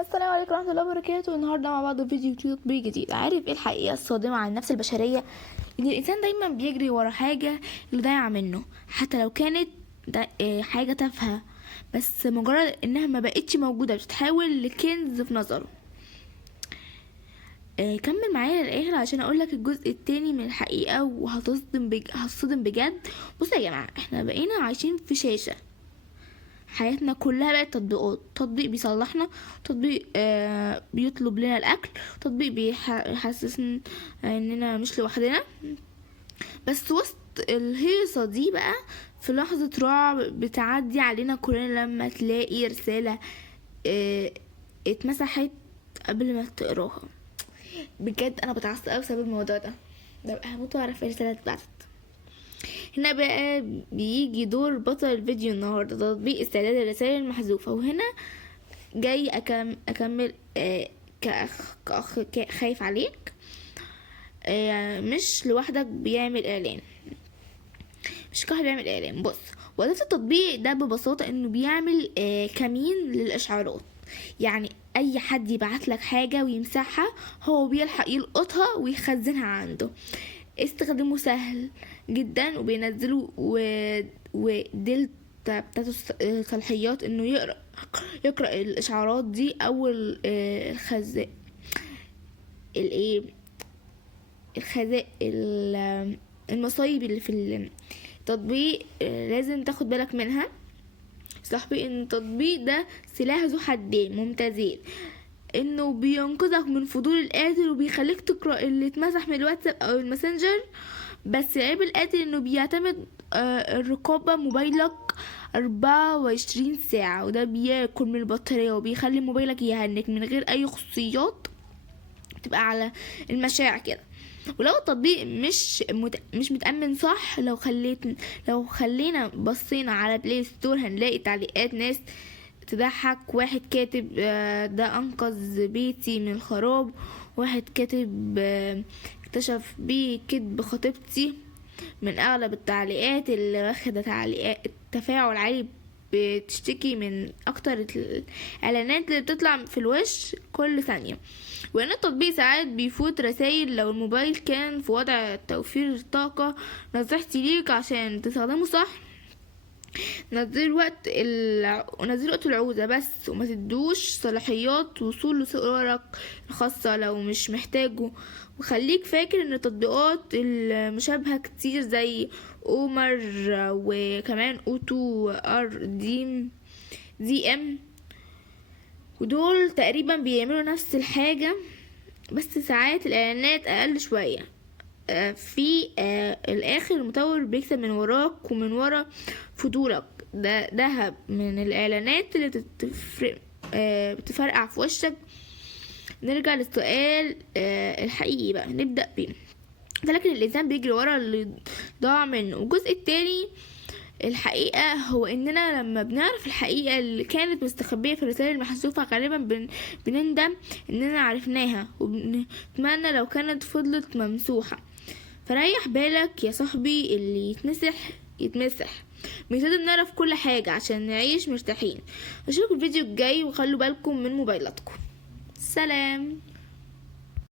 السلام عليكم ورحمة الله وبركاته. النهاردة مع بعض فيديو تطبيق جديد. عارف ايه الحقيقة الصادمة عن النفس البشرية؟ ان الانسان دايما بيجري ورا حاجة اللي ضايعة منه، حتى لو كانت حاجة تافهة، بس مجرد انها ما بقتش موجودة بتتحول لكنز في نظره. كمل معايا للاخر عشان اقولك الجزء التاني من الحقيقة هتصدم بجد. بصوا يا جماعة، احنا بقينا عايشين في شاشة، حياتنا كلها بقت تطبيقات. تطبيق بيصلحنا، تطبيق بيطلب لنا الاكل، تطبيق بيحسسنا اننا مش لوحدنا. بس وسط الهيصة دي بقى، في لحظة رعب بتعدي علينا كلنا لما تلاقي رسالة اتمسحت قبل ما تقراها. بجد انا بتعصب قوي بسبب الموضوع ده، ببقى هموت واعرف ايه الرسالة اتبعتت. هنا بقى بيجي دور بطل الفيديو النهاردة، تطبيق استعداد الرسائل المحذوفة. وهنا جاي أكمل كأخ خايف عليك. مش لوحدك بيعمل إعلان، مش كل واحد بيعمل إعلان. بص، وظيفة التطبيق ده ببساطة إنه بيعمل كمين للإشعارات. يعني أي حد يبعت لك حاجة ويمسحها، هو بيلحق يلقطها ويخزنها عنده. استخدامه سهل جدا، وبينزلوا وديلتا بتاعت الصلاحيات انه يقرأ الاشعارات دي اول الخزاء المصايب اللي في التطبيق. لازم تاخد بالك منها صاحبي، ان التطبيق ده سلاح ذو حدين ممتازين، انه بينقذك من فضول القاتل وبيخليك تقرأ اللي اتمسح من الواتساب او الماسنجر. بس عيب القاتل انه بيعتمد الرقابة موبايلك 24 ساعة، وده بياكل من البطارية وبيخلي موبايلك يهنك من غير اي خصوصيات، تبقى على المشاع كده. ولو التطبيق مش متأمن صح، لو خلينا بصينا على بلاي ستور هنلاقي تعليقات ناس تضحك. واحد كاتب ده انقذ بيتي من الخراب، واحد كاتب اكتشف بيه كذب خطيبتي. من اغلب التعليقات اللي واخدة تعليقات تفاعل عالي بتشتكي من اكتر الاعلانات اللي بتطلع في الوش كل ثانية، وان التطبيق ساعات بيفوت رسائل لو الموبايل كان في وضع توفير الطاقة. نصيحتي ليك عشان تستخدمه صح، نزل وقت العوزة بس، وما تدوش صلاحيات وصول لصورك الخاصة لو مش محتاجه. وخليك فاكر ان التطبيقات المشابهة كتير زي اومر وكمان اوتو ار دي ام، ودول تقريبا بيعملوا نفس الحاجة، بس ساعات الاعلانات اقل شوية. في الاخر المطور بيكسب من وراك ومن ورا فضولك. ده دهب من الاعلانات اللي بتفرقع في وشك. نرجع للسؤال الحقيقي بقى، نبدأ بيه. لكن الانسان بيجري ورا اللي ضاع منه. والجزء التاني الحقيقة هو اننا لما بنعرف الحقيقة اللي كانت مستخبية في الرسائل المحذوفة، غالبا بنندم اننا عرفناها، وبنتمنى لو كانت فضلت ممسوحة. فريح بالك يا صاحبي، اللي يتمسح. مش لازم نعرف كل حاجة عشان نعيش مرتاحين. اشوفكم الفيديو الجاي، وخلوا بالكم من موبايلاتكم. سلام.